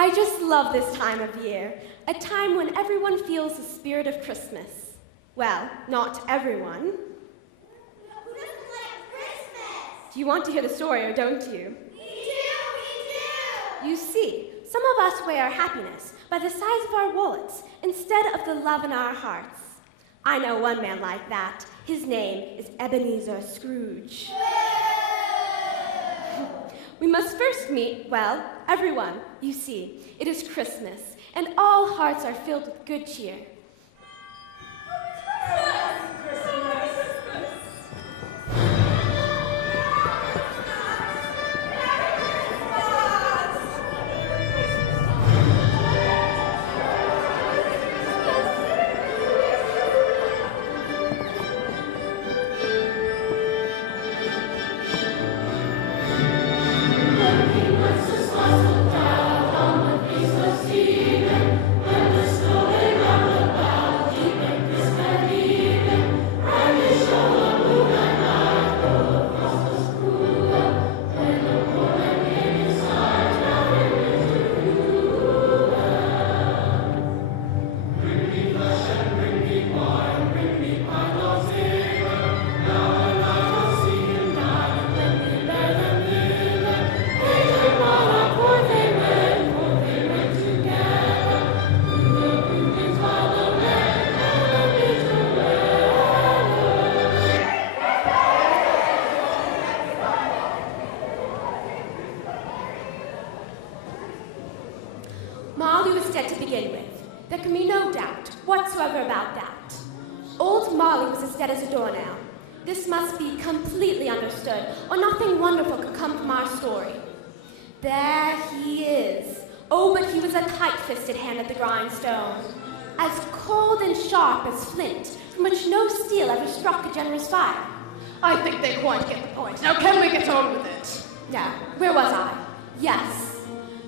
I just love this time of year, a time when everyone feels the spirit of Christmas. Well, not everyone. Who doesn't like Christmas? Do you want to hear the story or don't you? We do! You see, some of us weigh our happiness by the size of our wallets instead of the love in our hearts. I know one man like that. His name is Ebenezer Scrooge. We must first meet, well, everyone. You see, it is Christmas, and all hearts are filled with good cheer. Molly was dead to begin with. There can be no doubt whatsoever about that. Old Molly was as dead as a doornail. This must be completely understood, or nothing wonderful could come from our story. There he is. Oh, but he was a tight-fisted hand at the grindstone, as cold and sharp as flint, from which no steel ever struck a generous fire. I think they quite get the point. Now can we get on with it? Now, where was I? Yes.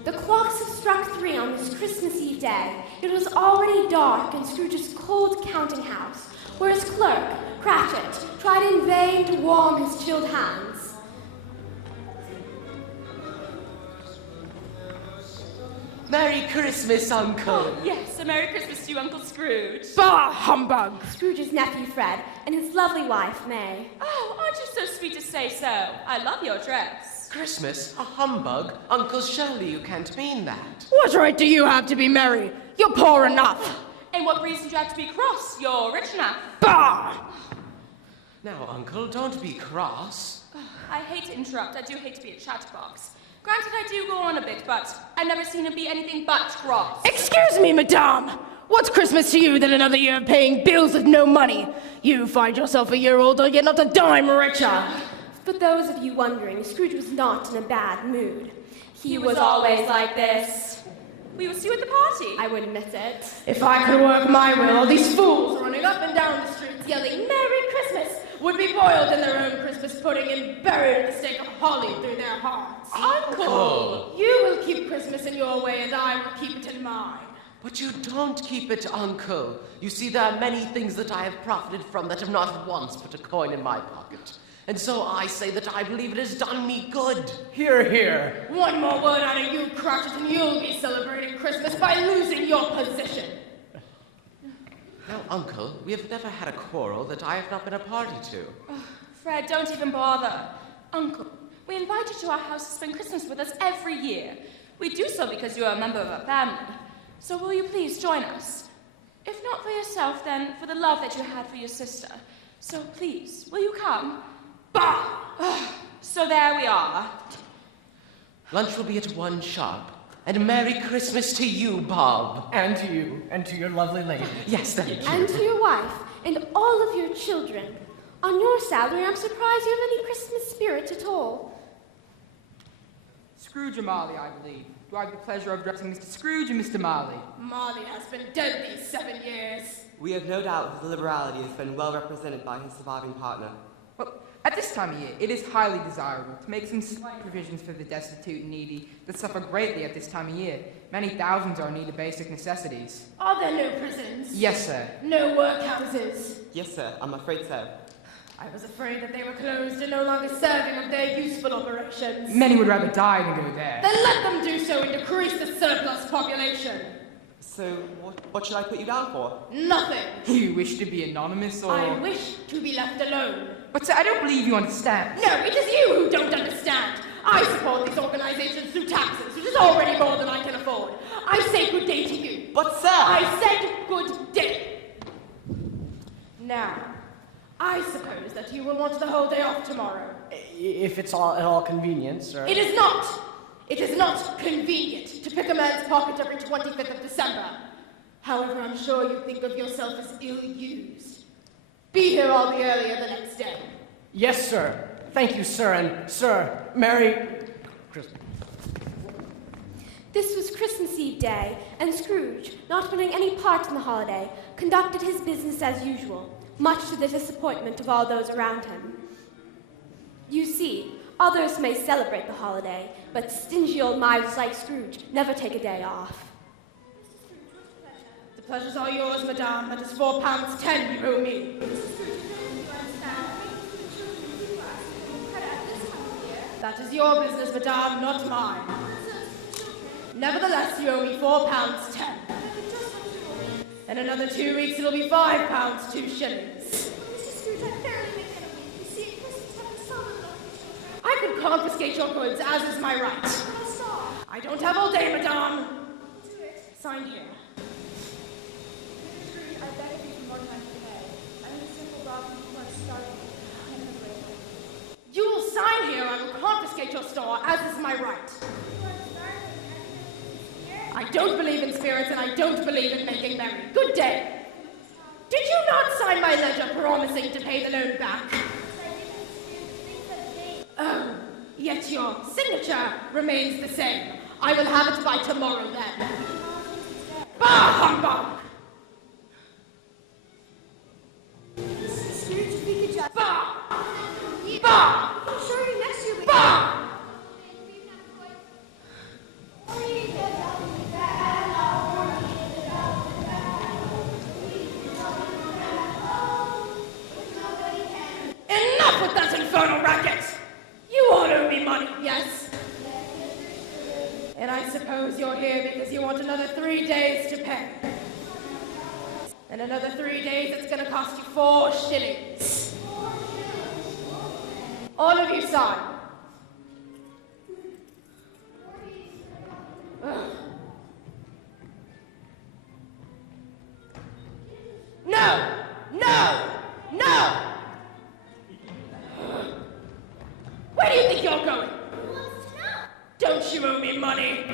The clocks have struck 3 on this Christmas Eve day. It was already dark in Scrooge's cold counting house, where his clerk, Cratchit, tried in vain to warm his chilled hands. Merry Christmas, Uncle! Oh, yes, a Merry Christmas to you, Uncle Scrooge. Bah, humbug! Scrooge's nephew, Fred, and his lovely wife, May. Oh, aren't you so sweet to say so? I love your dress. Christmas? A humbug? Uncle, surely you can't mean that. What right do you have to be merry? You're poor enough. And what reason do you have to be cross? You're rich enough. Bah! Now, Uncle, don't be cross. I hate to interrupt. I do hate to be a chatterbox. Granted, I do go on a bit, but I've never seen him be anything but cross. Excuse me, madame. What's Christmas to you than another year of paying bills with no money? You find yourself a year older, yet not a dime richer. For those of you wondering, Scrooge was not in a bad mood. He was always like this. We will see you at the party. I would admit it. If I could work my will, all these fools running up and down the streets yelling Merry Christmas would be boiled in their own Christmas pudding and buried in the stake of holly through their hearts. Uncle! You will keep Christmas in your way and I will keep it in mine. But you don't keep it, Uncle. You see, there are many things that I have profited from that have not once put a coin in my pocket. And so I say that I believe it has done me good. Hear, hear. One more word out of you, Cratchit, and you'll be celebrating Christmas by losing your position. Now, Uncle, we have never had a quarrel that I have not been a party to. Oh, Fred, don't even bother. Uncle, we invite you to our house to spend Christmas with us every year. We do so because you are a member of our family. So will you please join us? If not for yourself, then for the love that you had for your sister. So please, will you come? Bah! So there we are. Lunch will be at 1 sharp. And Merry Christmas to you, Bob. And to you, and to your lovely lady. Yes, thank you. And to your wife, and all of your children. On your salary, I'm surprised you have any Christmas spirit at all. Scrooge and Marley, I believe. Do I have the pleasure of addressing Mr. Scrooge and Mr. Marley? Marley has been dead these 7 years. We have no doubt that the liberality has been well represented by his surviving partner. Well, at this time of year, it is highly desirable to make some slight provisions for the destitute and needy that suffer greatly at this time of year. Many thousands are in need of basic necessities. Are there no prisons? Yes, sir. No workhouses? Yes, sir, I'm afraid so. I was afraid that they were closed and no longer serving of their useful operations. Many would rather die than go there. Then let them do so and decrease the surplus population. So, what should I put you down for? Nothing. You wish to be anonymous, or... I wish to be left alone. But sir, I don't believe you understand. No, it is you who don't understand. I support these organizations through taxes, which is already more than I can afford. I say good day to you. But sir! I said good day. Now, I suppose that you will want the whole day off tomorrow. If it's at all convenient, sir. It is not. It is not convenient to pick a man's pocket every 25th of December. However, I'm sure you think of yourself as ill-used. Be here all the earlier the next day. Yes, sir. Thank you, sir, and sir, Merry Christmas. This was Christmas Eve day, and Scrooge, not winning any part in the holiday, conducted his business as usual, much to the disappointment of all those around him. You see, others may celebrate the holiday, but stingy old mives like Scrooge never take a day off. The pleasure's all yours, madame. That is £4.10 you owe me. That is your business, madame, not mine. Nevertheless, you owe me £4.10. In another 2 weeks, it'll be £5, 2 shillings. I could confiscate your goods, as is my right. I don't have all day, madame. Signed here. You will sign here, I will confiscate your store, as is my right. I don't believe in spirits, and I don't believe in making merry. Good day. Did you not sign my ledger promising to pay the loan back? Oh, yet your signature remains the same. I will have it by tomorrow then. Bah humbug! Bah! Bah! Bah! Enough with that infernal racket! You all owe me money, yes? And I suppose you're here because you want another 3 days to pay. And another 3 days, it's gonna cost you 4 shillings. All of you sign. Ugh. No! No! No! Where do you think you're going? Don't you owe me money?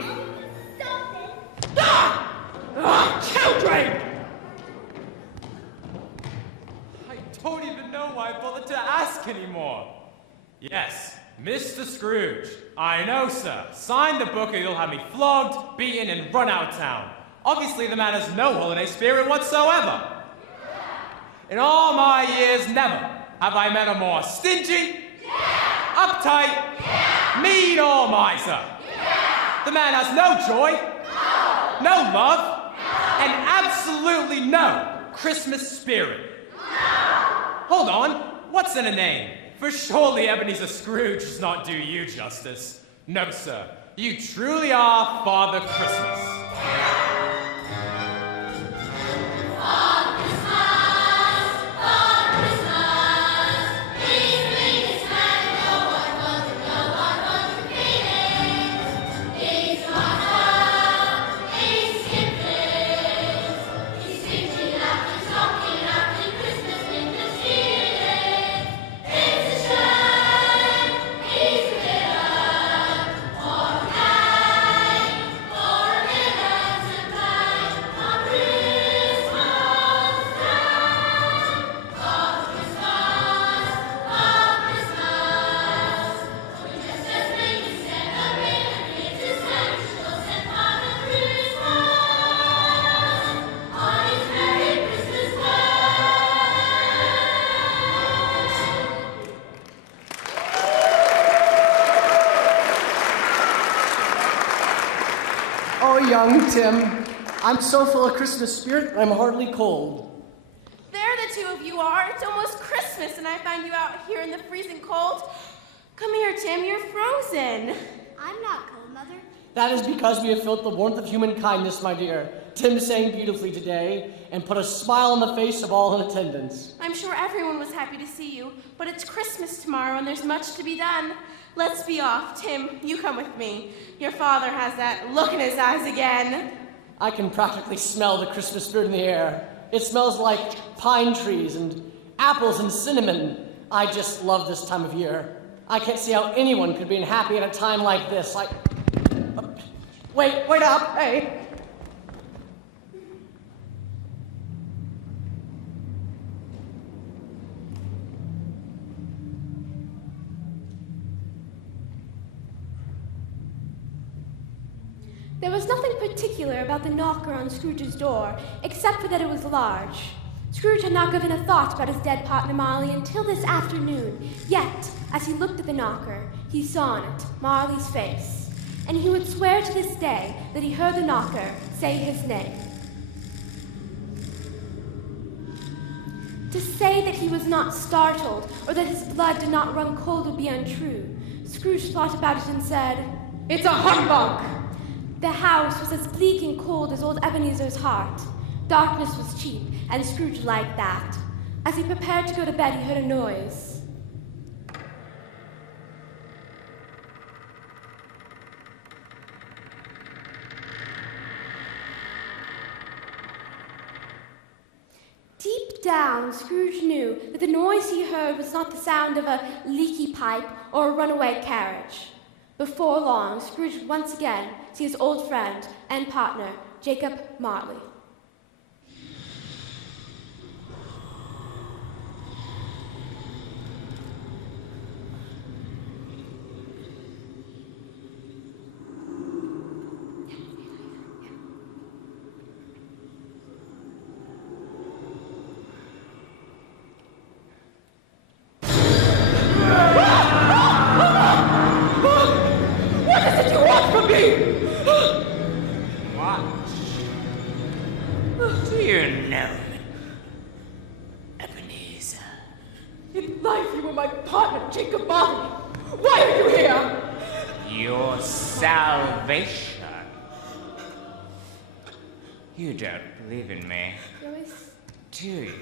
Ah! Ah, children! I don't even know why I bothered to ask anymore. Yes, Mr. Scrooge. I know, sir. Sign the book or you'll have me flogged, beaten, and run out of town. Obviously, the man has no holiday spirit whatsoever. In all my years, never have I met a more stingy, uptight, mean or miser. The man has no joy, no love, and absolutely no Christmas spirit. Hold on, what's in a name? For surely Ebenezer Scrooge does not do you justice. No, sir, you truly are Father Christmas. Oh, young Tim, I'm so full of Christmas spirit, I'm hardly cold. There the two of you are. It's almost Christmas. Christmas and I find you out here in the freezing cold? Come here, Tim, you're frozen. I'm not cold, Mother. That is because we have felt the warmth of human kindness, my dear. Tim sang beautifully today and put a smile on the face of all in attendance. I'm sure everyone was happy to see you, but it's Christmas tomorrow and there's much to be done. Let's be off. Tim, you come with me. Your father has that look in his eyes again. I can practically smell the Christmas spirit in the air. It smells like pine trees and apples and cinnamon. I just love this time of year. I can't see how anyone could be unhappy at a time like this. Wait up, hey. There was nothing particular about the knocker on Scrooge's door, except for that it was large. Scrooge had not given a thought about his dead partner Marley until this afternoon, yet, as he looked at the knocker, he saw on it Marley's face, and he would swear to this day that he heard the knocker say his name. To say that he was not startled, or that his blood did not run cold would be untrue. Scrooge thought about it and said, It's a humbug! The house was as bleak and cold as old Ebenezer's heart. Darkness was cheap, and Scrooge liked that. As he prepared to go to bed, he heard a noise. Deep down, Scrooge knew that the noise he heard was not the sound of a leaky pipe or a runaway carriage. Before long, Scrooge would once again see his old friend and partner, Jacob Marley. Jacob Marley, why are you here? Your salvation. You don't believe in me, do you?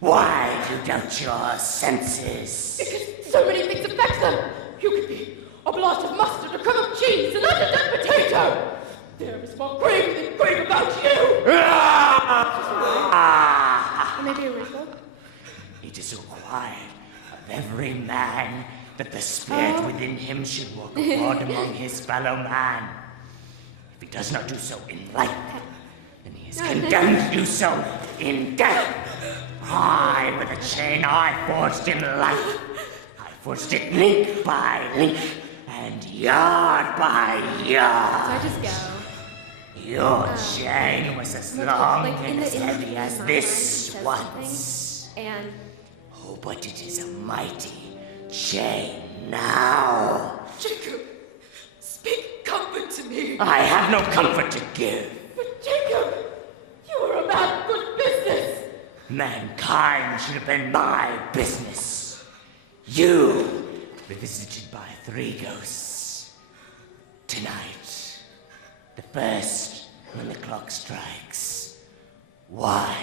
Why do you doubt your senses? Because so many things affect them. You could be a blot of mustard, a crumb of cheese, an underdone potato. There is more grave than grave about you. Or maybe a whistle. It is required of every man that the spirit within him should walk abroad among his fellow man. If he does not do so in life, then he is condemned to do so in death. I, with a chain I forged in life, I forged it link by link and yard by yard. So I just go. Your chain was as long like and as heavy as this says once. And Oh, but it is a mighty chain now. Jacob, speak comfort to me. I have no comfort to give. But Jacob, you are a man of good business. Mankind should have been my business. You were visited by 3 ghosts. Tonight, the first when the clock strikes 1.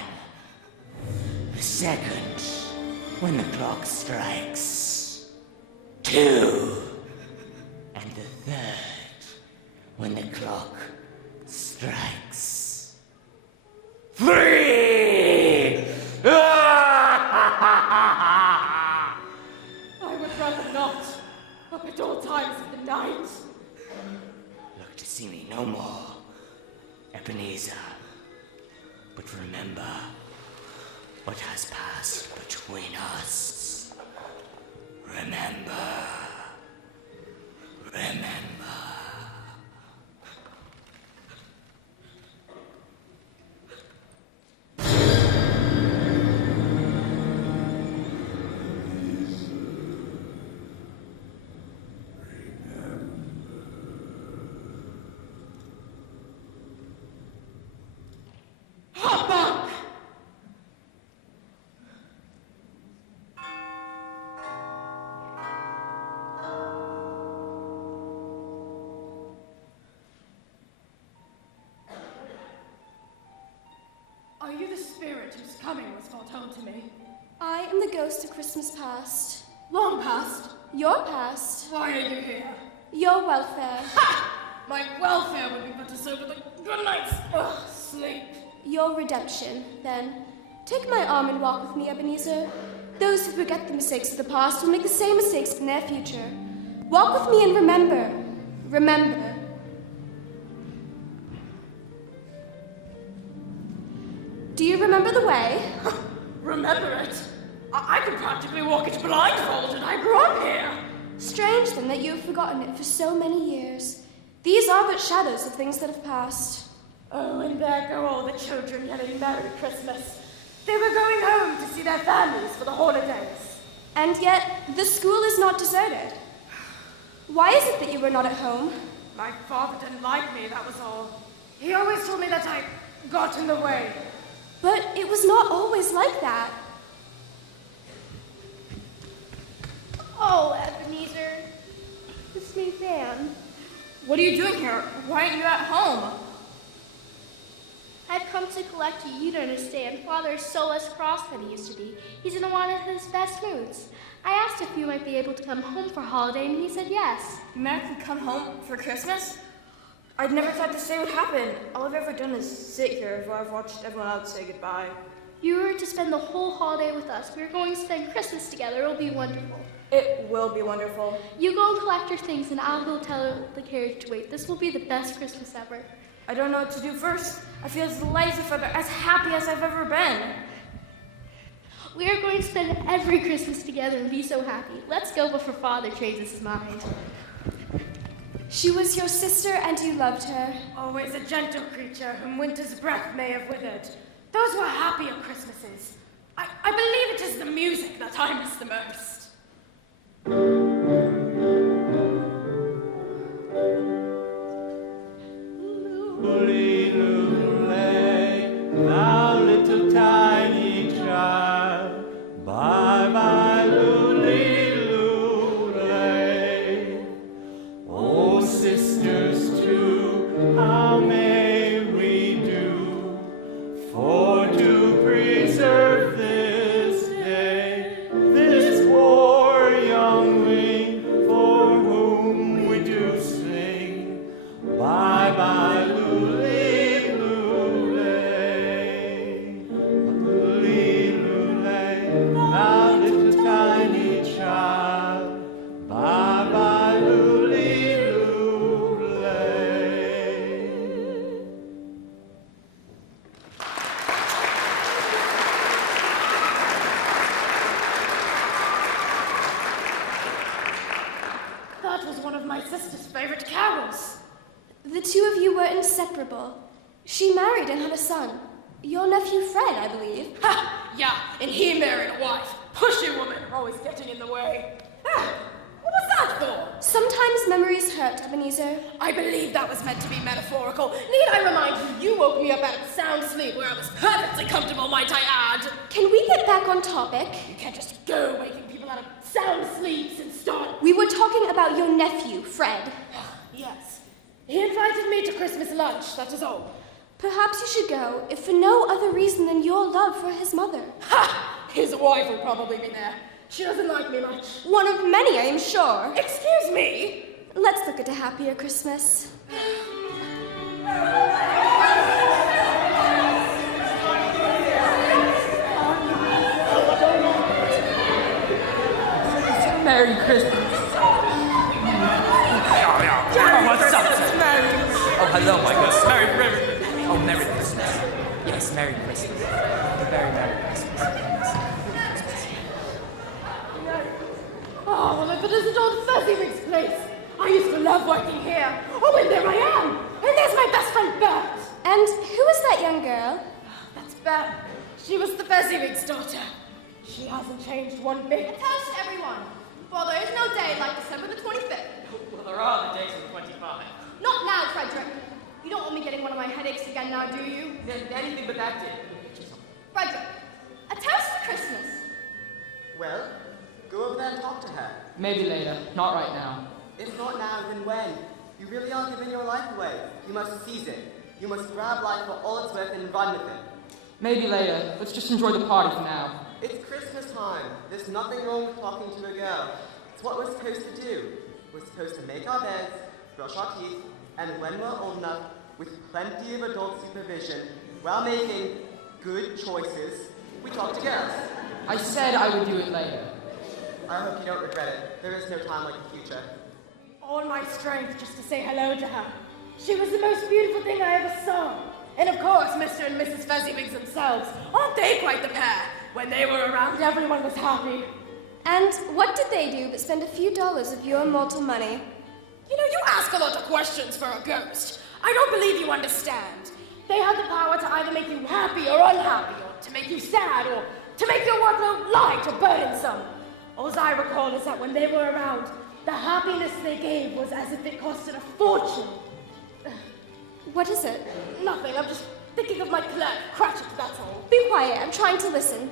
The second when the clock strikes 2. And the third when the clock strikes 3! I would rather not, up at all times of the night. Look to see me no more, Ebenezer. But remember what has passed between us. Remember. spirit whose coming was foretold to me. I am the ghost of Christmas past. Long past. Your past. Why are you here? Your welfare. Ha! My welfare would be put to serve with a good night's sleep. Your redemption, then. Take my arm and walk with me, Ebenezer. Those who forget the mistakes of the past will make the same mistakes in their future. Walk with me and remember. Remember. Do you remember the way? Remember it? I could practically walk it blindfolded. I grew up here. Strange, then, that you have forgotten it for so many years. These are but shadows of things that have passed. Oh, and there go all the children yelling Merry Christmas. They were going home to see their families for the holidays. And yet, the school is not deserted. Why is it that you were not at home? My father didn't like me, that was all. He always told me that I got in the way. But it was not always like that. Oh, Ebenezer. It's me, Van. What are you doing here? Why aren't you at home? I've come to collect you. You don't understand. Father is so less cross than he used to be. He's in one of his best moods. I asked if you might be able to come home for holiday, and he said yes. Matt can come home for Christmas? I'd never thought this day would happen. All I've ever done is sit here while I've watched everyone else say goodbye. You were to spend the whole holiday with us. We're going to spend Christmas together. It'll be wonderful. It will be wonderful. You go and collect your things, and I'll go tell the carriage to wait. This will be the best Christmas ever. I don't know what to do first. I feel as light as if I'm as happy as I've ever been. We are going to spend every Christmas together and be so happy. Let's go before Father changes his mind. She was your sister and you loved her. Always a gentle creature whom winter's breath may have withered. Those were happier Christmases. I believe it is the music that I miss the most. Thou little tiny child, bye bye lully. Oh, sisters too, how may we do for to preserve this day, this poor youngling for whom we do sing, bye bye lully. The two of you were inseparable. She married and had a son. Your nephew Fred, I believe. Ha! Yeah, and he married a wife. Pushy woman, always getting in the way. Ah, what was that for? Sometimes memories hurt, Ebenezer. I believe that was meant to be metaphorical. Need I remind you, you woke me up out of sound sleep where I was perfectly comfortable, might I add. Can we get back on topic? You can't just go waking people out of sound sleeps and start. We were talking about your nephew, Fred. Yes. He invited me to Christmas lunch, that is all. Perhaps you should go, if for no other reason than your love for his mother. Ha! His wife will probably be there. She doesn't like me much. One of many, I am sure. Excuse me? Let's look at a happier Christmas. Merry Christmas. What's up? Oh, hello, my goodness. Merry. Oh, Merry Christmas. Yes, Merry Christmas. A very Merry Christmas. Oh, well, if it isn't old Fezziwig's place. I used to love working here. Oh, and there I am. And there's my best friend, Bert. And who is that young girl? That's Bert. She was the Fezziwig's daughter. She hasn't changed one bit. A toast to everyone. For there is no day like December the 25th. Well, there are the days of the 25. Not now, Frederick. You don't want me getting one of my headaches again now, do you? Anything but that day. Frederick, a toast to Christmas. Well, go over there and talk to her. Maybe later, not right now. If not now, then when? You really are giving your life away. You must seize it. You must grab life for all it's worth and run with it. Maybe later. Let's just enjoy the party for now. It's Christmas time. There's nothing wrong with talking to a girl. It's what we're supposed to do. We're supposed to make our beds, brush our teeth, and when we're old enough, with plenty of adult supervision, while making good choices, we talk to girls. I said I would do it later. I hope you don't regret it. There is no time like the future. All my strength just to say hello to her. She was the most beautiful thing I ever saw. And of course, Mr. and Mrs. Fezziwigs themselves. Aren't they quite the pair? When they were around, everyone was happy. And what did they do but spend a few dollars of your mortal money? You know, you ask a lot of questions for a ghost. I don't believe you understand. They had the power to either make you happy or unhappy, or to make you sad, or to make your workload light or burdensome. All I recall is that when they were around, the happiness they gave was as if it costed a fortune. What is it? Nothing, I'm just thinking of my clerk, Cratchit, that's all. Be quiet, I'm trying to listen.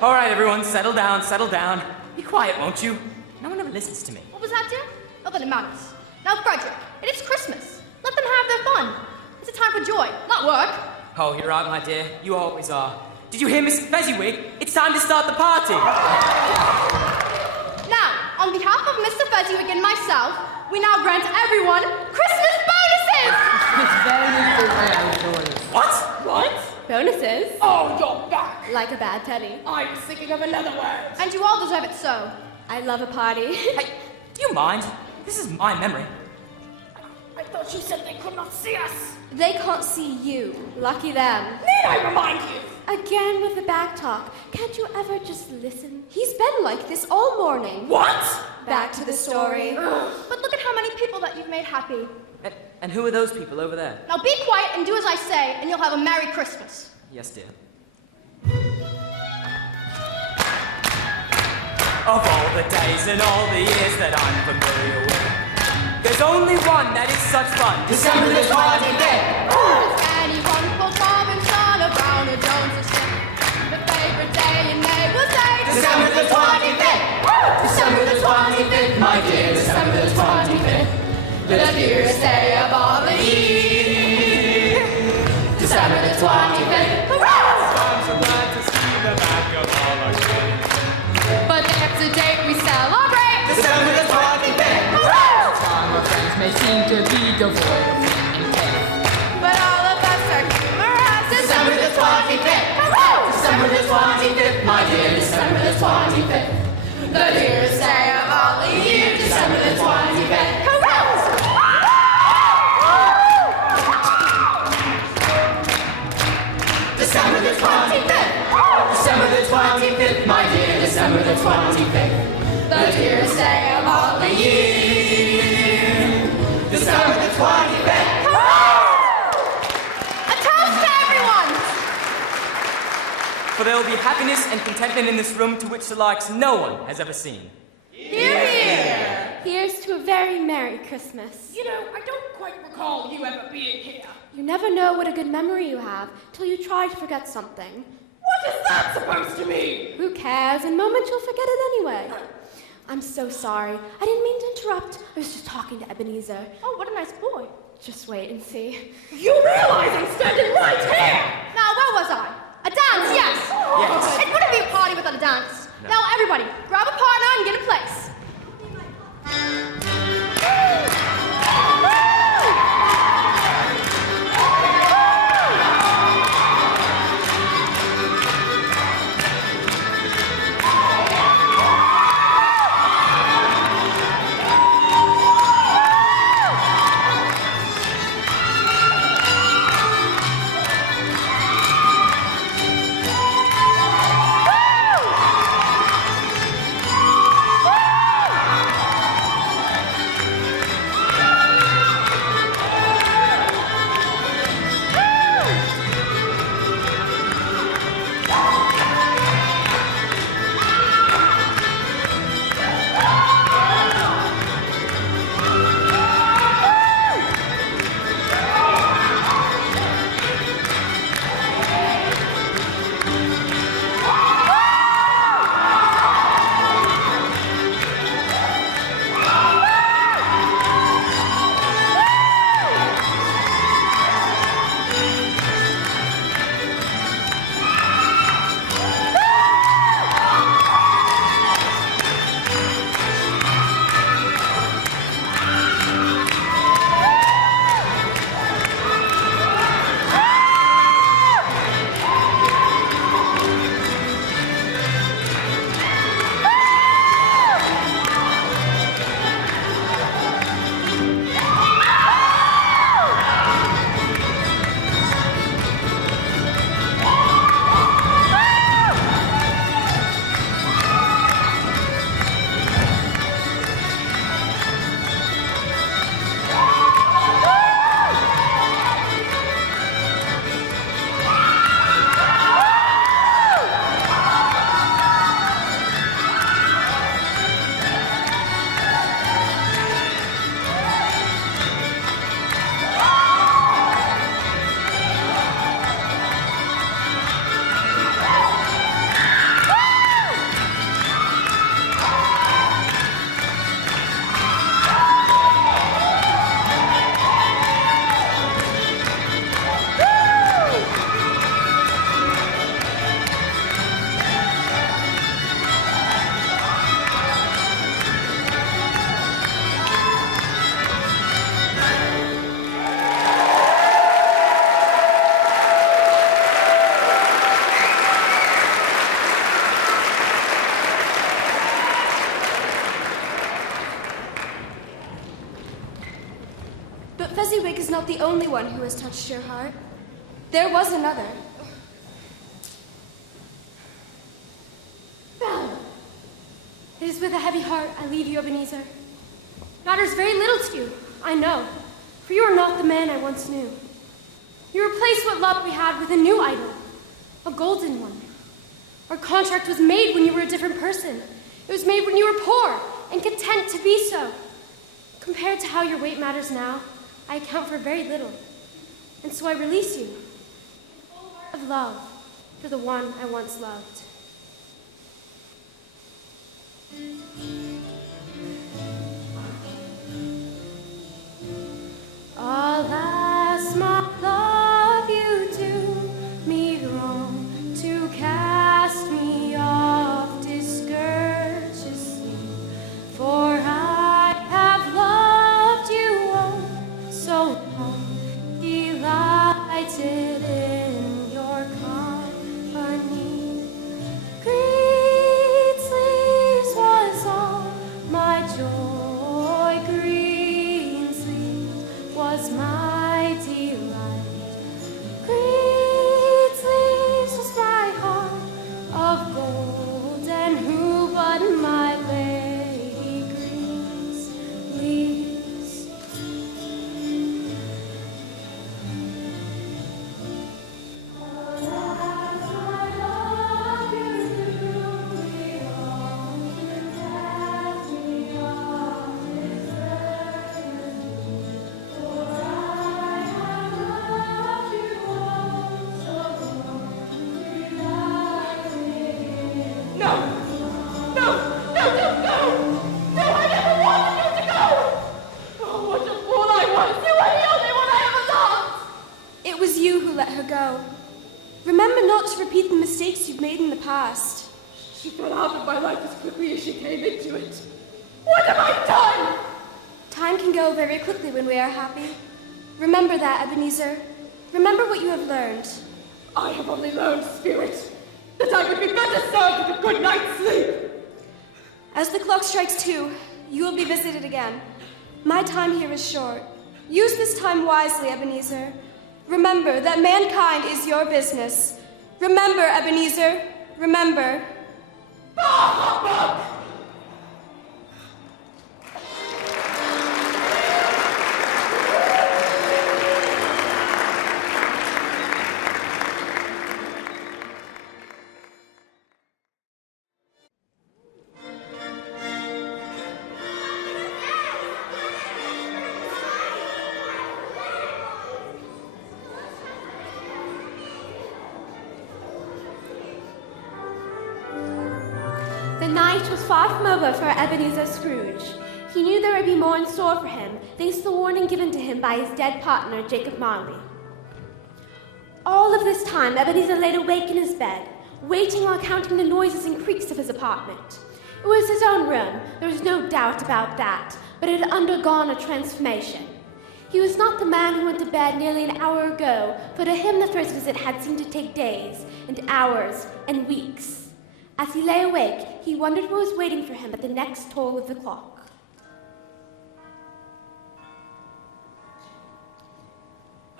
All right, everyone, settle down, settle down. Be quiet, won't you? No one ever listens to me. What was that, dear? Not that it matters. Now, Frederick, it is Christmas. Let them have their fun. It's a time for joy, not work. Oh, you're right, my dear. You always are. Did you hear Mrs. Fezziwig? It's time to start the party. Now, on behalf of Mr. Fezziwig and myself, we now grant everyone Christmas bonuses! It's very good. What? What? Bonuses? Oh, you're back! Like a bad teddy. I was thinking of another word. And you all deserve it so. I love a party. Hey, do you mind? This is my memory. I thought you said they could not see us. They can't see you. Lucky them. Need I remind you? Again with the back talk. Can't you ever just listen? He's been like this all morning. What? Back to the story. But look at how many people that you've made happy. And who are those people over there? Now be quiet and do as I say, and you'll have a Merry Christmas. Yes, dear. Of all the days and all the years that I'm familiar with, there's only one that is such fun. December the 25th! Anyone called Robinson or Brown or Jones or Smith. The favorite day in May was December the 25th! December the 25th, my dear, December the 25th. The dearest day of all the year. December the 25th. I'm so glad to see the back of all our kids. But that's the date we celebrate. December the 25th. Time our friends may seem to be devoid of meaning and care. But all of us are humorous. December the 25th. December the 25th, my dear, December the 25th. The dearest day of all the year. December the 25th. December the 25th. December the 25th, my dear, December the 25th. The dearest day of all the year. December the 25th. A toast to everyone! For there will be happiness and contentment in this room to which the likes no one has ever seen. Hear, hear! Here's to a very Merry Christmas. You know, I don't quite recall you ever being here. You never know what a good memory you have till you try to forget something. What is that supposed to mean? Who cares? In moments you'll forget it anyway. I'm so sorry. I didn't mean to interrupt. I was just talking to Ebenezer. Oh, what a nice boy. Just wait and see. You realize I'm standing right here! Now, where was I? A dance, yes! Yes. It wouldn't be a party without a dance. No. Now, everybody, grab a partner and get in place. Fezziwig is not the only one who has touched your heart. There was another. Well, it is with a heavy heart I leave you, Ebenezer. Matters very little to you, I know, for you are not the man I once knew. You replaced what love we had with a new idol, a golden one. Our contract was made when you were a different person. It was made when you were poor and content to be so. Compared to how your weight matters now, I account for very little. And so I release you, of love, for the one I once loved. Alas, my love, you do me wrong to cast me off discourteously, for I have loved you oh so long, delighted in your company. Green sleeves was all my joy, green sleeves was my delight. Green sleeves was my heart of gold, and who but my lady green sleeves? It was you who let her go. Remember not to repeat the mistakes you've made in the past. She fell out of my life as quickly as she came into it. What have I done? Time can go very quickly when we are happy. Remember that, Ebenezer. Remember what you have learned. I have only learned, Spirit, that I would be better served with a good night's sleep. As the clock strikes 2, you will be visited again. My time here is short. Use this time wisely, Ebenezer. Remember that mankind is your business. Remember, Ebenezer. Remember. The night was far from over for Ebenezer Scrooge. He knew there would be more in store for him, thanks to the warning given to him by his dead partner, Jacob Marley. All of this time, Ebenezer laid awake in his bed, waiting while counting the noises and creaks of his apartment. It was his own room, there was no doubt about that, but it had undergone a transformation. He was not the man who went to bed nearly an hour ago, for to him the first visit had seemed to take days, and hours, and weeks. As he lay awake, he wondered what was waiting for him at the next toll of the clock.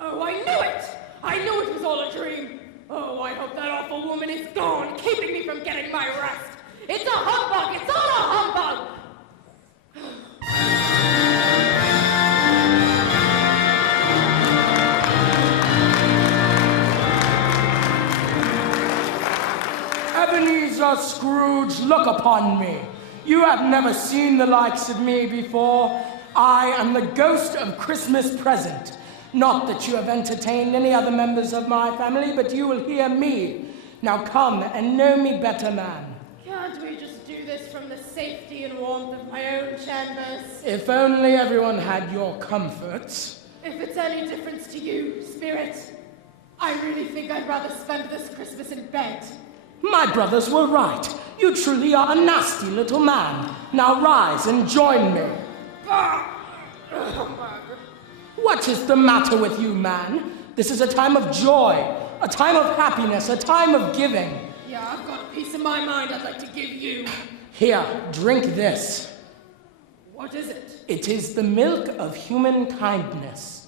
Oh, I knew it! I knew it was all a dream! Oh, I hope that awful woman is gone, keeping me from getting my rest! It's a humbug! It's all a humbug! Ebenezer Scrooge, look upon me. You have never seen the likes of me before. I am the ghost of Christmas present. Not that you have entertained any other members of my family, but you will hear me. Now come and know me better, man. Can't we just do this from the safety and warmth of my own chambers? If only everyone had your comforts. If it's any difference to you, Spirit, I really think I'd rather spend this Christmas in bed. My brothers were right. You truly are a nasty little man. Now rise and join me. What is the matter with you, man? This is a time of joy, a time of happiness, a time of giving. Yeah, I've got a piece of my mind I'd like to give you. Here, drink this. What is it? It is the milk of human kindness.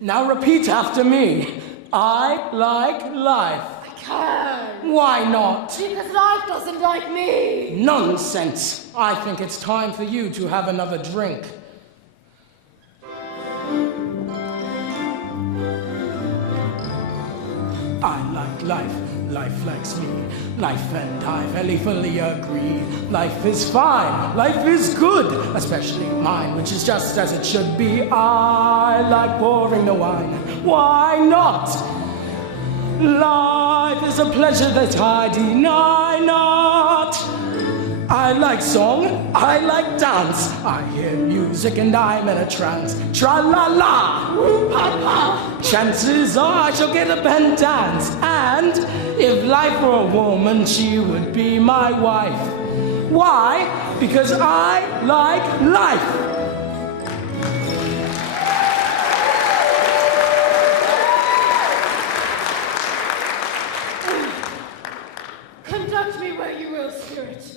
Now repeat after me. I like life. I can't. Why not? Because life doesn't like me. Nonsense. I think it's time for you to have another drink. I like life. Life likes me. Life and I very fully agree. Life is fine. Life is good. Especially mine, which is just as it should be. I like pouring the wine. Why not? Life is a pleasure that I deny not. I like song, I like dance. I hear music and I'm in a trance. Tra-la-la, woo-pa-pa. Chances are I shall get up and dance. And if life were a woman, she would be my wife. Why? Because I like life. Conduct me where you will, spirit.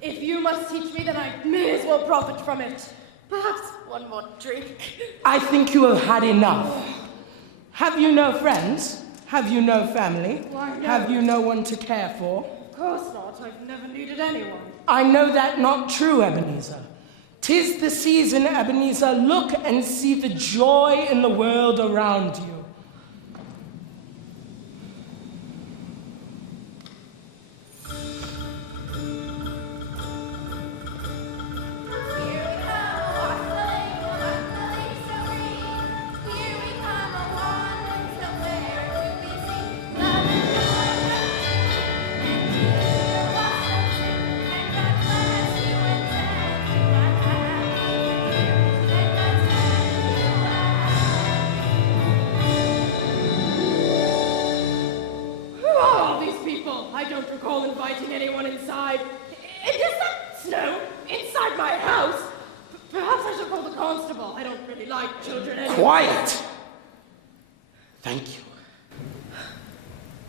If you must teach me, then I may as well profit from it. Perhaps one more drink. I think you have had enough. Have you no friends? Have you no family? Why, no. Have you no one to care for? Of course not. I've never needed anyone. I know that not true, Ebenezer. 'Tis the season, Ebenezer. Look and see the joy in the world around you. I don't recall inviting anyone inside. Is that snow inside my house? Perhaps I should call the constable. I don't really like children anyway. Quiet! Thank you.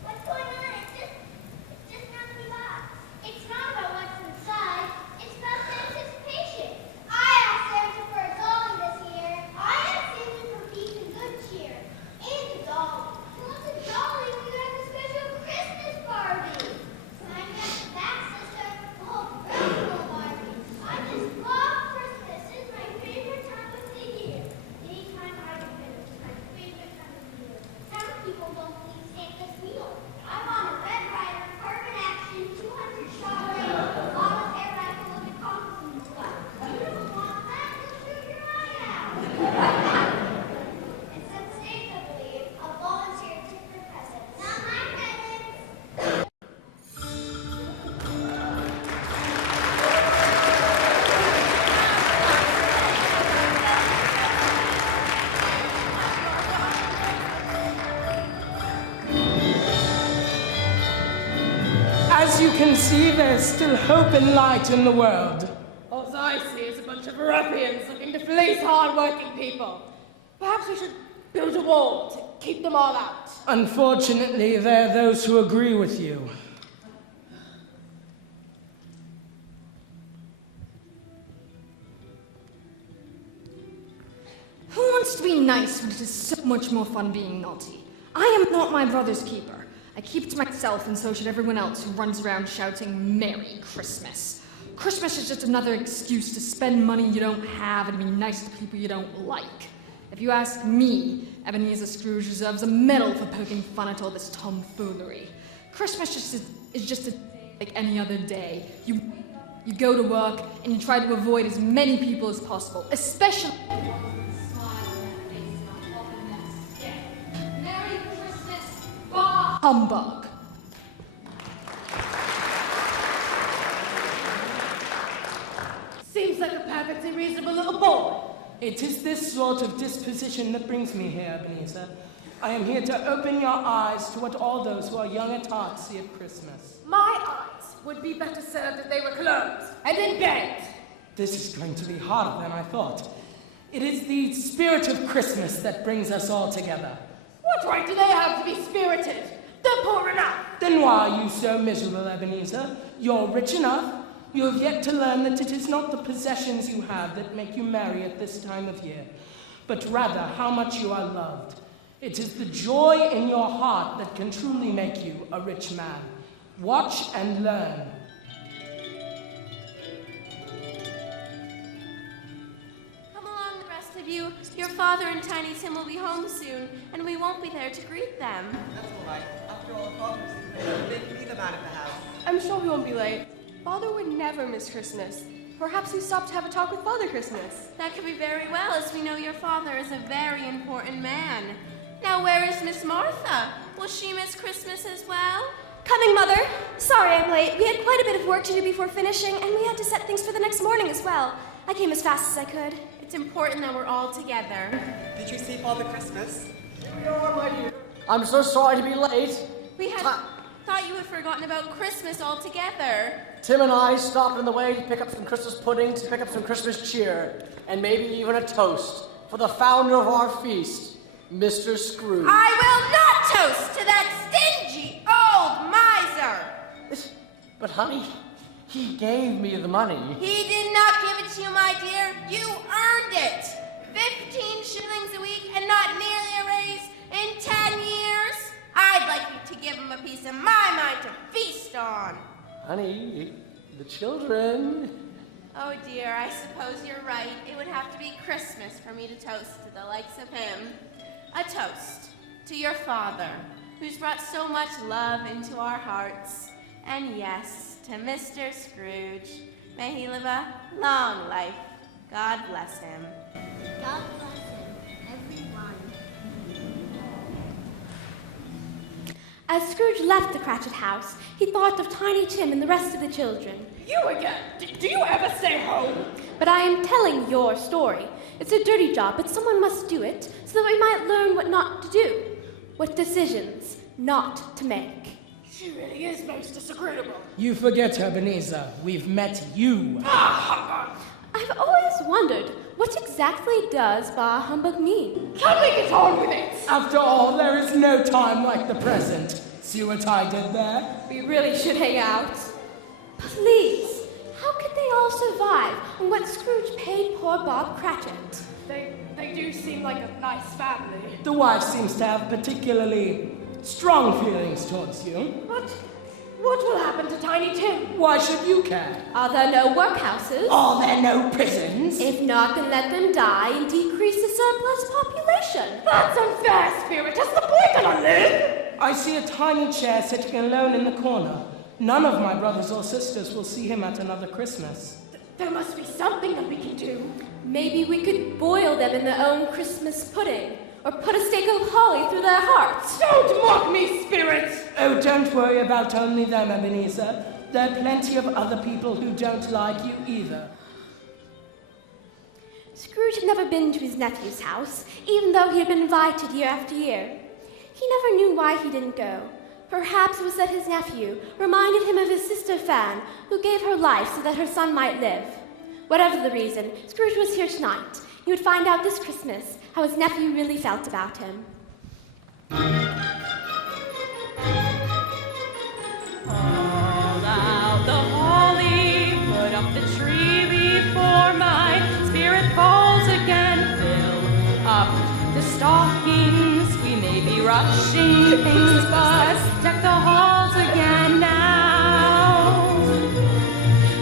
What's going on? It's just not the box. It's not about what's inside. It's about the anticipation. I asked Santa for a dolly this year. I asked Santa for peace and good cheer. And a dolly. And what's a dolly when you have a special Christmas party? Sign me up for that, sister. The whole room will Barbie. I just love Christmas. It's my favorite time of the year. Anytime I can finish, it's my favorite time of the year. Some people don't believe Santa's real. I want a Red Ryder, carbon action, 200 shot range, auto air rifle with a compass in the sky. You don't want that, you'll shoot your eye out. And some states, I believe, I'll volunteer to take their presents. Not my presents. As you can see, there's still hope and light in the world. All I see is a bunch of ruffians looking to fleece hard-working people. Perhaps we should build a wall to keep them all out. Unfortunately, there are those who agree with you. Who wants to be nice when it is so much more fun being naughty? I am not my brother's keeper. I keep it to myself, and so should everyone else who runs around shouting, Merry Christmas. Christmas is just another excuse to spend money you don't have and be nice to people you don't like. If you ask me, Ebenezer Scrooge deserves a medal for poking fun at all this tomfoolery. Christmas is just a day like any other day. You go to work, and you try to avoid as many people as possible, especially Merry Christmas, bah humbug. Seems like a perfectly reasonable little boy. It is this sort of disposition that brings me here, Ebenezer. I am here to open your eyes to what all those who are young at heart see at Christmas. My eyes would be better served if they were closed and in bed. This is going to be harder than I thought. It is the spirit of Christmas that brings us all together. What right do they have to be spirited? They're poor enough. Then why are you so miserable, Ebenezer? You're rich enough. You have yet to learn that it is not the possessions you have that make you merry at this time of year, but rather how much you are loved. It is the joy in your heart that can truly make you a rich man. Watch and learn. Come along, the rest of you. Your father and Tiny Tim will be home soon, and we won't be there to greet them. That's all right. After all, Father's they can be the man of the house. I'm sure he won't be late. Father would never miss Christmas. Perhaps he stopped to have a talk with Father Christmas. That could be very well, as we know your father is a very important man. Now, where is Miss Martha? Will she miss Christmas as well? Coming, Mother. Sorry I'm late. We had quite a bit of work to do before finishing, and we had to set things for the next morning as well. I came as fast as I could. It's important that we're all together. Did you see Father Christmas? Here we are, my dear. I'm so sorry to be late. We had thought you had forgotten about Christmas altogether. Tim and I stopped on the way to pick up some Christmas pudding, to pick up some Christmas cheer, and maybe even a toast for the founder of our feast, Mr. Scrooge. I will not toast to that stingy old miser! But honey, he gave me the money. He did not give it to you, my dear. You earned it. 15 shillings a week and not nearly a raise in 10 years. I'd like you to give him a piece of my mind to feast on. Honey, the children. Oh dear, I suppose you're right. It would have to be Christmas for me to toast to the likes of him. A toast to your father, who's brought so much love into our hearts. And yes, to Mr. Scrooge. May he live a long life. God bless him. God bless him, everyone. As Scrooge left the Cratchit house, he thought of Tiny Tim and the rest of the children. You again? Do you ever stay home? But I am telling your story. It's a dirty job, but someone must do it so that we might learn what not to do, what decisions not to make. She really is most disagreeable. You forget, Ebenezer. We've met you. I've always wondered, what exactly does Bah Humbug mean? Can we get on with it? After all, there is no time like the present. See what I did there? We really should hang out. Please, how could they all survive on what Scrooge paid poor Bob Cratchit? They do seem like a nice family. The wife seems to have particularly strong feelings towards you. But what will happen to Tiny Tim? Why should you care? Are there no workhouses? Are there no prisons? If not, then let them die and decrease the surplus population. That's unfair, Spirit. Has the boy gonna live? I see a tiny chair sitting alone in the corner. None of my brothers or sisters will see him at another Christmas. There must be something that we can do. Maybe we could boil them in their own Christmas pudding, or put a stake of holly through their hearts. Don't mock me, Spirit! Oh, don't worry about only them, Ebenezer. There are plenty of other people who don't like you either. Scrooge had never been to his nephew's house, even though he had been invited year after year. He never knew why he didn't go. Perhaps it was that his nephew reminded him of his sister Fan, who gave her life so that her son might live. Whatever the reason, Scrooge was here tonight. He would find out this Christmas how his nephew really felt about him. Hold out the holly, put up the tree before my spirit falls again. Fill up the stockings, we may be rushing things, but deck the halls again now.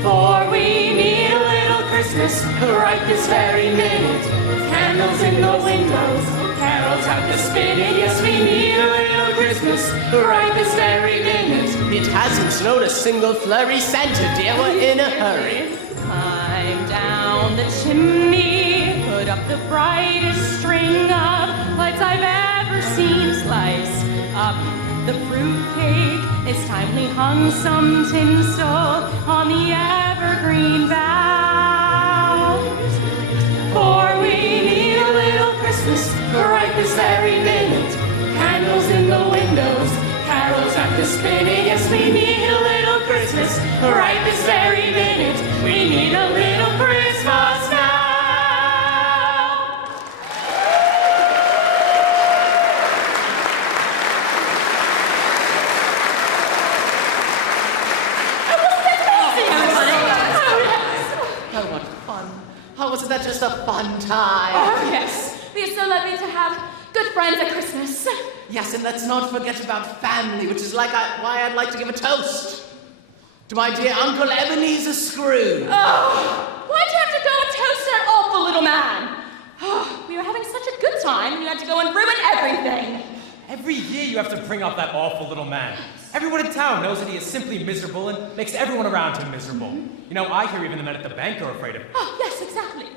For we need a little Christmas right this very minute. Candles in the windows, carols at the spinet. Yes, we need a little Christmas right this very minute. It hasn't snowed a single flurry. Santa, dear, we're in a hurry. Climb down the chimney, put up the brightest string of lights I've ever seen. Slice up the fruitcake. It's time we hung some tinsel on the evergreen boughs. For we need a little Christmas right this very minute. Candles in the windows, carols at the spinet. Yes, we need a little Christmas right this very minute. We need a little Christmas now. Oh, what fun. How wasn't that just a fun time? Oh, yes. We are so lucky to have good friends at Christmas. Yes, and let's not forget about family, which is why I'd like to give a toast to my dear Uncle Ebenezer Scrooge. Oh, why'd you have to go and toast that awful little man? Oh, we were having such a good time, and you had to go and ruin everything. Every year you have to bring up that awful little man. Everyone in town knows that he is simply miserable and makes everyone around him miserable. You know, I hear even the men at the bank are afraid of him. Oh, yes, exactly.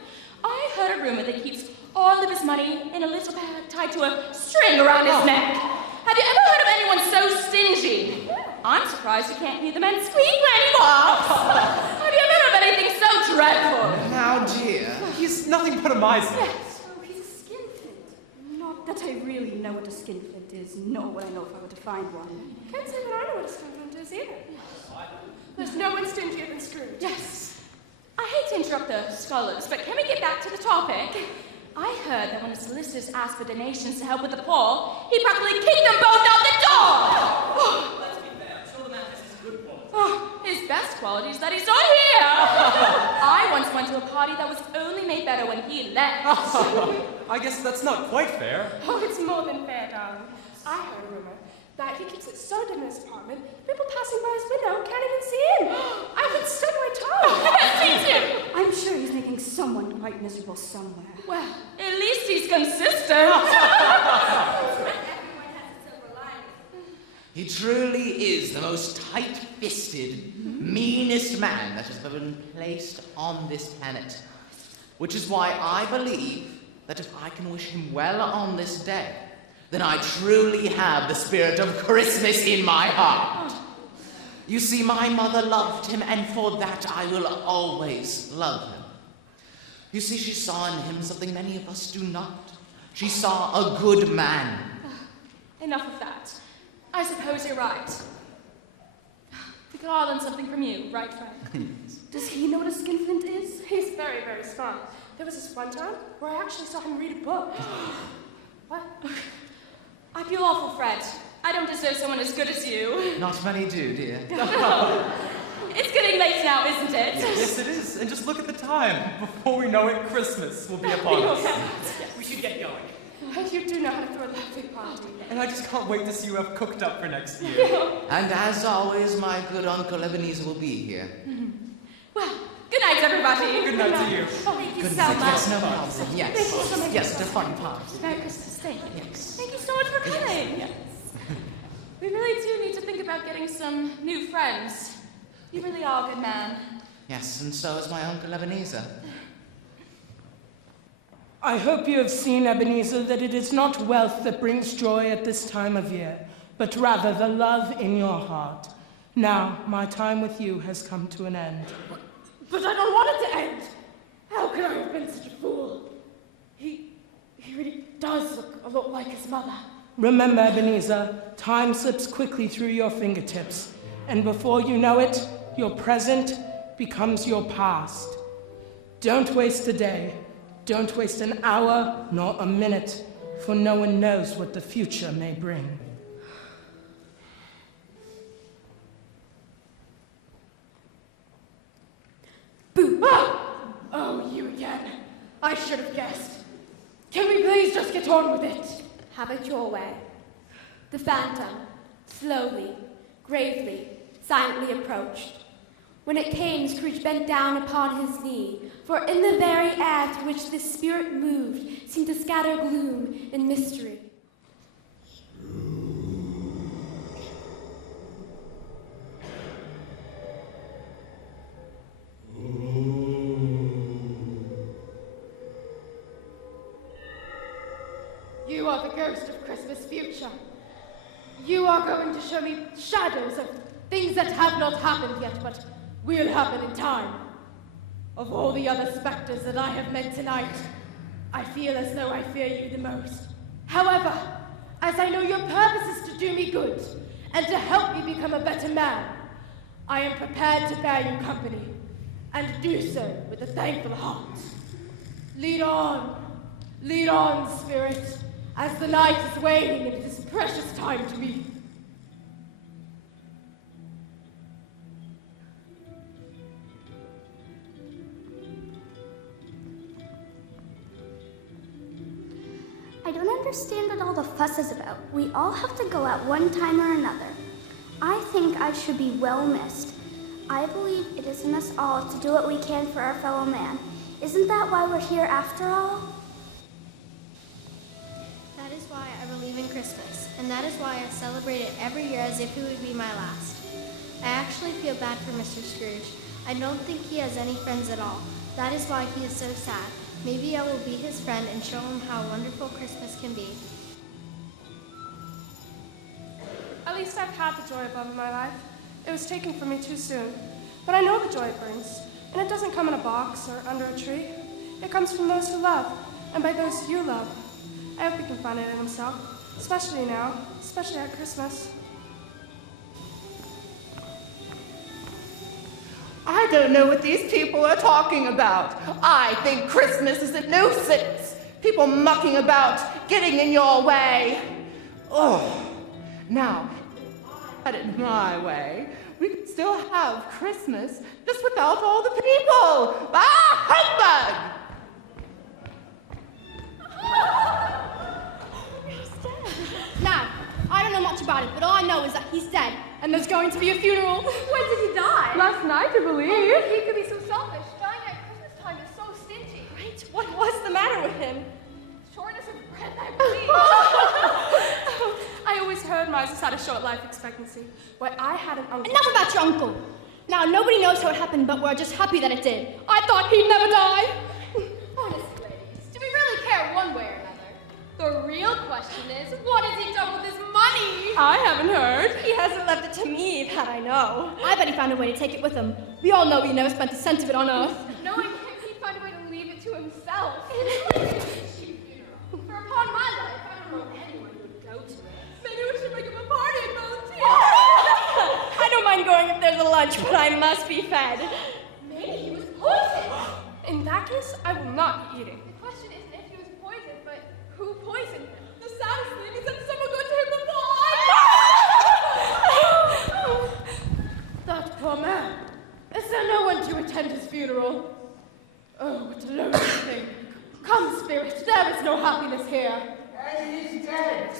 I heard a rumor that he keeps all of his money in a little bag tied to a string around his neck. Have you ever heard of anyone so stingy? I'm surprised you can't hear the men squeak when he walks. Have you ever heard of anything so dreadful? Now, dear. He's nothing but a miser. Yes. Oh, he's a skinflint. Not that I really know what a skinflint is, nor would I know if I were to find one. Can't say that I know what a skinflint is either. There's no one stingier than Scrooge. Yes. I hate to interrupt the scholars, but can we get back to the topic? I heard that when the solicitors asked for donations to help with the poor, he practically kicked them both out the door! Let's be fair, I'm sure the man has his good qualities. Oh, his best quality is that he's not here! I once went to a party that was only made better when he left. I guess that's not quite fair. Oh, it's more than fair, darling. I heard a rumor that he keeps it so dim in his apartment, people passing by his window can't even see him. I could stub my toe. Me too! I'm sure he's making someone quite miserable somewhere. Well, at least he's consistent. He truly is the most tight-fisted, meanest man that has ever been placed on this planet. Which is why I believe that if I can wish him well on this day, then I truly have the spirit of Christmas in my heart. You see, my mother loved him, and for that I will always love him. You see, she saw in him something many of us do not. She saw a good man. Enough of that. I suppose you're right. We could all learn something from you, right, Frank? Does he know what a skinflint is? He's very, very smart. There was this one time where I actually saw him read a book. What? I feel awful, Fred. I don't deserve someone as good as you. Not many do, dear. It's getting late now, isn't it? Yes, it is. And just look at the time. Before we know it, Christmas will be upon us. We should get going. You do know how to throw a lovely party. And I just can't wait to see you have cooked up for next year. And as always, my good Uncle Ebenezer will be here. Well, good night, everybody. Good night to you. Oh, thank you Good so night. much. Yes, no problem. Yes. Thank you so much. Yes, it's a fun party. Merry Christmas. Thank you. Yes. Thank you so much for coming. Yes. We really do need to think about getting some new friends. You really are a good man. Yes, and so is my Uncle Ebenezer. I hope you have seen, Ebenezer, that it is not wealth that brings joy at this time of year, but rather the love in your heart. Now, my time with you has come to an end. But I don't want it to end. How could I have been such a fool? He really does look a lot like his mother. Remember, Ebenezer, time slips quickly through your fingertips, and before you know it, your present becomes your past. Don't waste a day. Don't waste an hour nor a minute, for no one knows what the future may bring. Boo! Ah! Oh, you again. I should have guessed. Can we please just get on with it? Have it your way. The phantom, slowly, gravely, silently approached. When it came, Scrooge bent down upon his knee, for in the very air through which the spirit moved seemed to scatter gloom and mystery. You are the ghost of Christmas future. You are going to show me shadows of things that have not happened yet, but will happen in time. Of all the other specters that I have met tonight, I feel as though I fear you the most. However, as I know your purpose is to do me good and to help me become a better man, I am prepared to bear you company, and do so with a thankful heart. Lead on, spirit, as the night is waning and it is precious time to me. don't understand what all the fuss is about. We all have to go at one time or another. I think I should be well missed. I believe it is in us all to do what we can for our fellow man. Isn't that why we're here after all? That is why I believe in Christmas, and that is why I celebrate it every year as if it would be my last. I actually feel bad for Mr. Scrooge. I don't think he has any friends at all. That is why he is so sad. Maybe I will be his friend and show him how wonderful Christmas can be. At least I've had the joy of love in my life. It was taken from me too soon. But I know the joy it brings. And it doesn't come in a box or under a tree. It comes from those who love, and by those you love. I hope he can find it in himself, especially now, especially at Christmas. I don't know what these people are talking about. I think Christmas is a nuisance. People mucking about, getting in your way. Oh, now, if I had it my way, we could still have Christmas just without all the people. Ah, humbug! Now, I don't know much about it, but all I know is that he's dead, and there's going to be a funeral. When did he die? Last night, I believe. Oh, he could be so selfish. Dying at Christmas time is so stingy. Right? What was the matter with him? Shortness of breath, I believe. I always heard misers had a short life expectancy. Why, I had an uncle. Enough about your uncle. Now, nobody knows how it happened, but we're just happy that it did. I thought he'd never die. Honestly, ladies, do we really care one way or another? The real question is, what has he done with his money? I haven't heard. He hasn't left it to me, that I know. I bet he found a way to take it with him. We all know he never spent a cent of it on Earth. Knowing him, he'd find a way to leave it to himself. It's like a cheap funeral. For upon my life, I don't know anyone who would go to it. Maybe we should make him a party and volunteer. I don't mind going if there's a lunch, but I must be fed. Maybe he was poisoned. In that case, I will not be eating. The question isn't if he was poisoned, but who poisoned him? The saddest thing is that someone got to him before That poor man. Is there no one to attend his funeral? Oh, what a lonely thing. Come, spirit, there is no happiness here. And he's dead.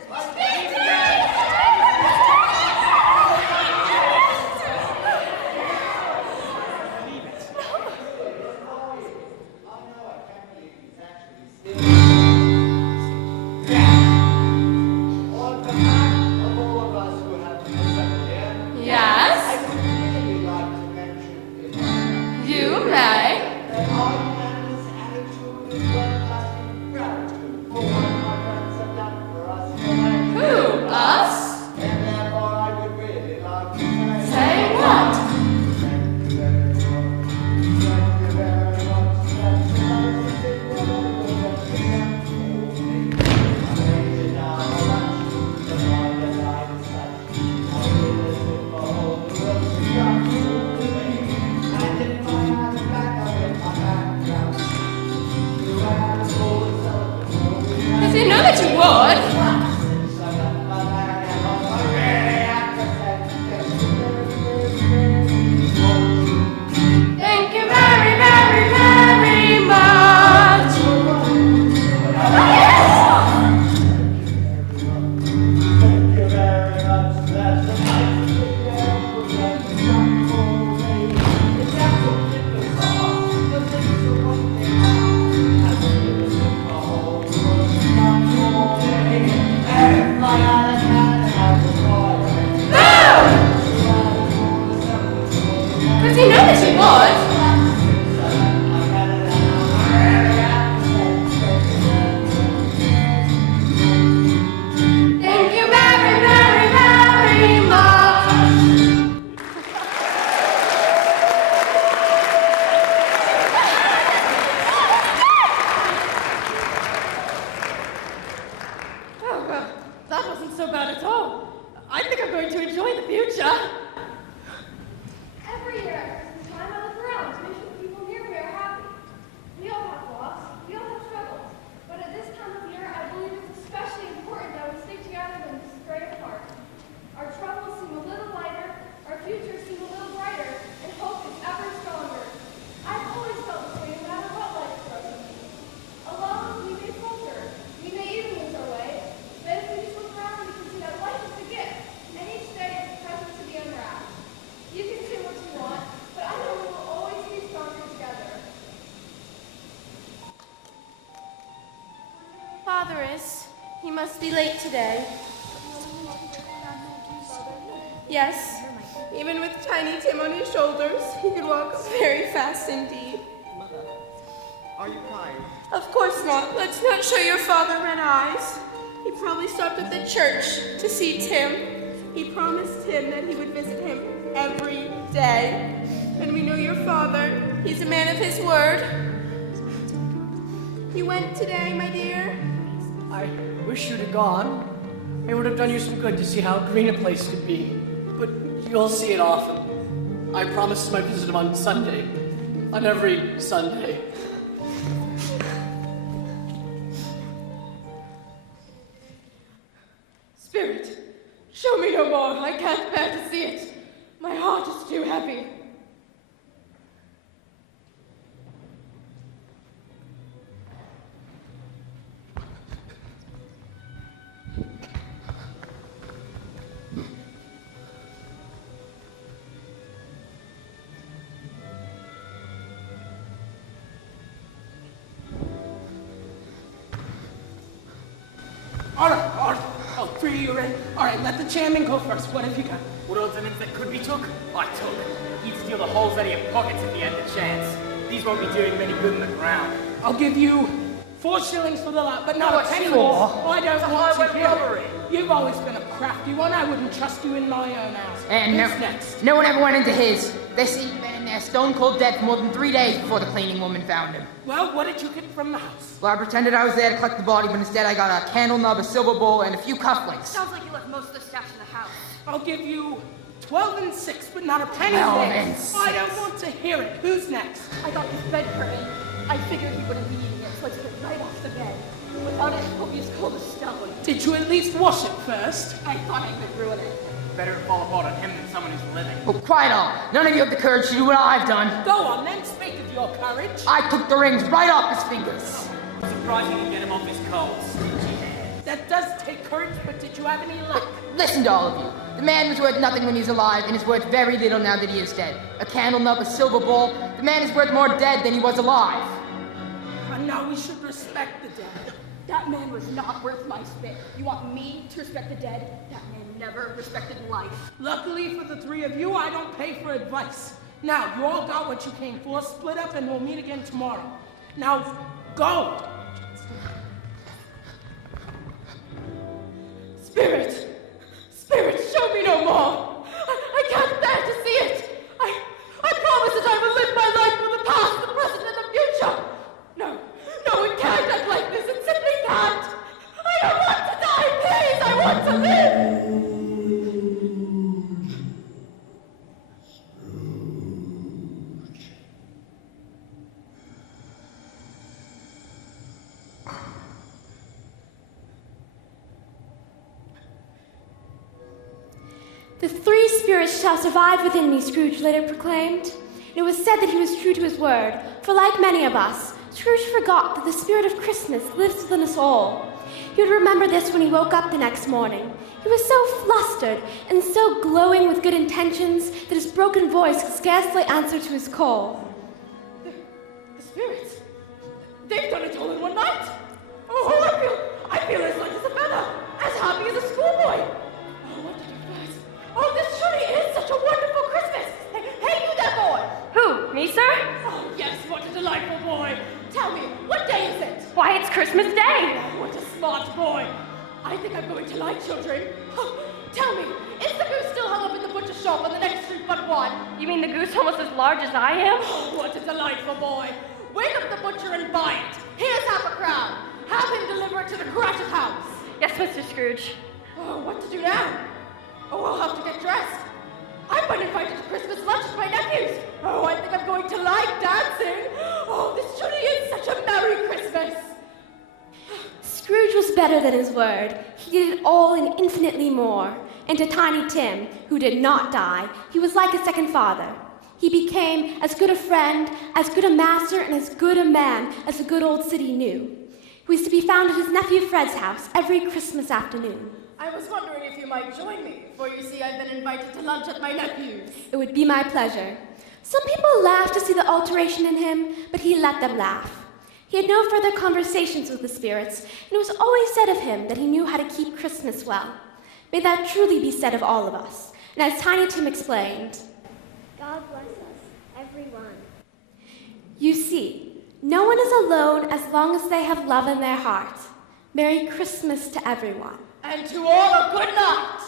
eyes. He must be late today. Yes, even with Tiny Tim on his shoulders, he could walk very fast indeed. Mother, are you crying? Of course not. Let's not show your father red eyes. He probably stopped at the church to see Tim. He promised Tim that he would visit him every day. And we know your father. He's a man of his word. You went today, my dear? I wish you'd have gone. It would have done you some good to see how green a place could be. But you'll see it often. I promised him I'd visit him on Sunday. On every Sunday. Spirit, show me no more. I can't bear to see it. My heart is too heavy. All right. Oh, 3, you're in. All right, let the chairman go first. What have you got? What ordinance that could be took, I took. He'd steal the holes out of your pockets if he had the chance. These won't be doing many good in the ground. I'll give you 4 shillings for the lot, but not What, a penny 4? more. I don't It's a want to highway hear robbery. it. You've always been a crafty one. I wouldn't trust you in my own house. And Who's next? no one ever went into his. They say he'd been in there stone cold dead for more than 3 days before the cleaning woman found him. Well, what did you get from the house? Well, I pretended I was there to collect the body, but instead I got a candle nub, a silver bowl, and a few cufflinks. Sounds like you left most of the stash in the house. I'll give you 12 and 6, but not a penny 12 more. and 6. I don't want to hear it. Who's next? I got his bed curtain. I figured he wouldn't be eating it, so I took it right off the bed. Without it, he'll be as cold as stone. Did you at least wash it first? I thought I could ruin it. Better fall apart on him than someone who's living. Oh, quiet all. None of you have the courage to do what I've done. Go on, then. Speak of your courage. I took the rings right off his fingers. I'm surprised you can get him off his coals. That does take courage, but did you have any luck? Listen to all of you. The man was worth nothing when he was alive, and is worth very little now that he is dead. A candle nub, a silver bowl. The man is worth more dead than he was alive. And now we should respect the dead. That man was not worth my spit. You want me to respect the dead? That man never respected life. Luckily for the 3 of you, I don't pay for advice. Now, you all got what you came for. Split up and we'll meet again tomorrow. Now, go! Spirit, show me no more. I can't bear to see it. I promise that I will live my life for the past, the present, and the future. No, it can't act like this. It simply can't. I don't want to die, please. I want to live. The 3 spirits shall survive within me, Scrooge later proclaimed. And it was said that he was true to his word, for like many of us, Scrooge forgot that the spirit of Christmas lives within us all. He would remember this when he woke up the next morning. He was so flustered and so glowing with good intentions that his broken voice could scarcely answer to his call. The spirits, they've done it all in one night. Oh, I feel as light as a feather, as happy as a schoolboy. Oh, what did you guys? Oh, this surely is such a wonderful Christmas. Hey, you there, boy. Who, me, sir? Oh, yes, what a delightful boy. Tell me, what day is it? Why, it's Christmas Day. Oh, what a smart boy. I think I'm going to like children. Oh, tell me, is the goose still hung up in the butcher shop on the next street but one? You mean the goose almost as large as I am? Oh, what a delightful boy. Wake up the butcher and buy it. Here's half a crown. Have him deliver it to the Cratchit house. Yes, Mr. Scrooge. Oh, what to do now? Oh, I'll have to get dressed. I've been invited to Christmas lunch with my nephews. Oh, I think I'm going to like dancing. Oh, this surely is such a merry Christmas. Scrooge was better than his word. He did it all and infinitely more. And to Tiny Tim, who did not die, he was like a second father. He became as good a friend, as good a master, and as good a man as the good old city knew. He was to be found at his nephew Fred's house every Christmas afternoon. I was wondering if you might join me, for you see I've been invited to lunch at my nephew's. It would be my pleasure. Some people laughed to see the alteration in him, but he let them laugh. He had no further conversations with the spirits, and it was always said of him that he knew how to keep Christmas well. May that truly be said of all of us. And as Tiny Tim explained, God bless us, everyone. you see, no one is alone as long as they have love in their heart. Merry Christmas to everyone. And to all a good night.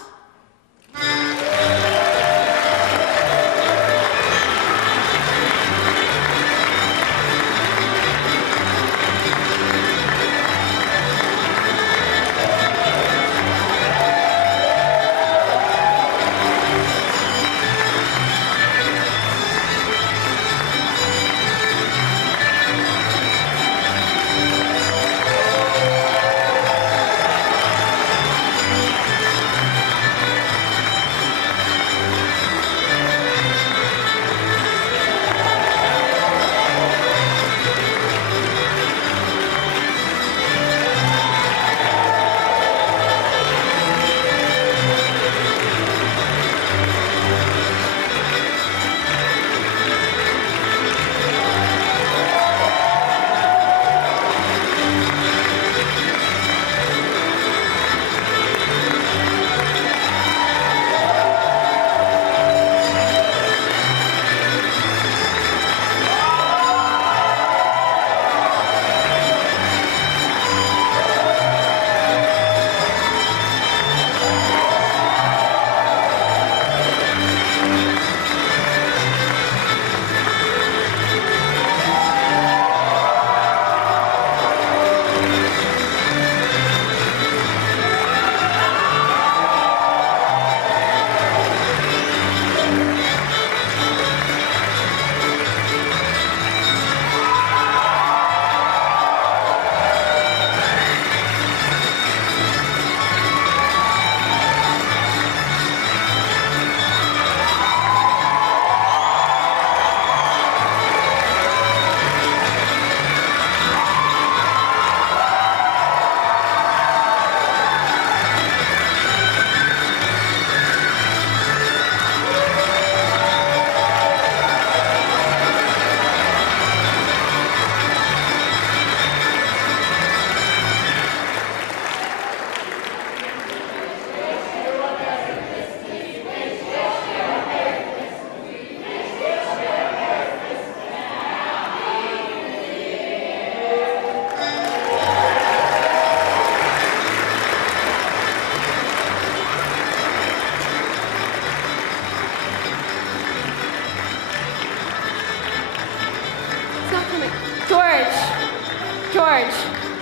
George!